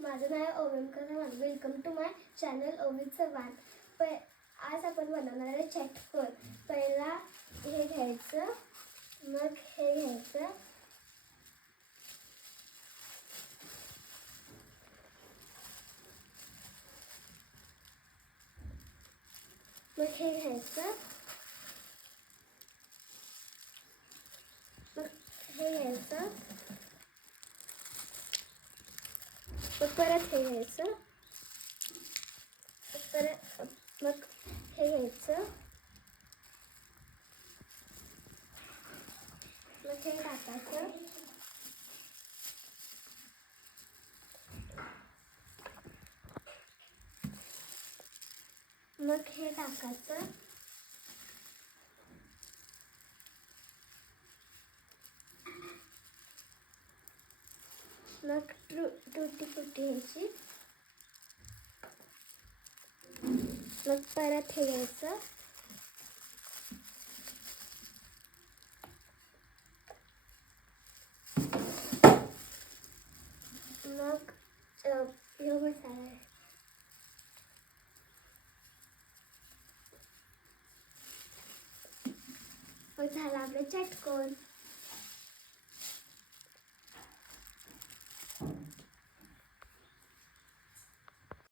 माझं नाव ओविमकर Chavan. Welcome to my channel ओविम चव्हाण. आज आपण बनवणार आहे चटकोर. पहिला हे घ्यायचं, मग हे घ्यायचं, मग हे घ्यायचं, मग हे घ्यायचं, मग परत हे घ्यायचं, परत मग हे घ्यायचं, मग हे टाकायचं, मग हे टाकायचं, मग टुटी फुटी घ्यायची, मग परत हे घ्यायचं, मग हे मसाला आहे, मग झाला आपलं चटकोर.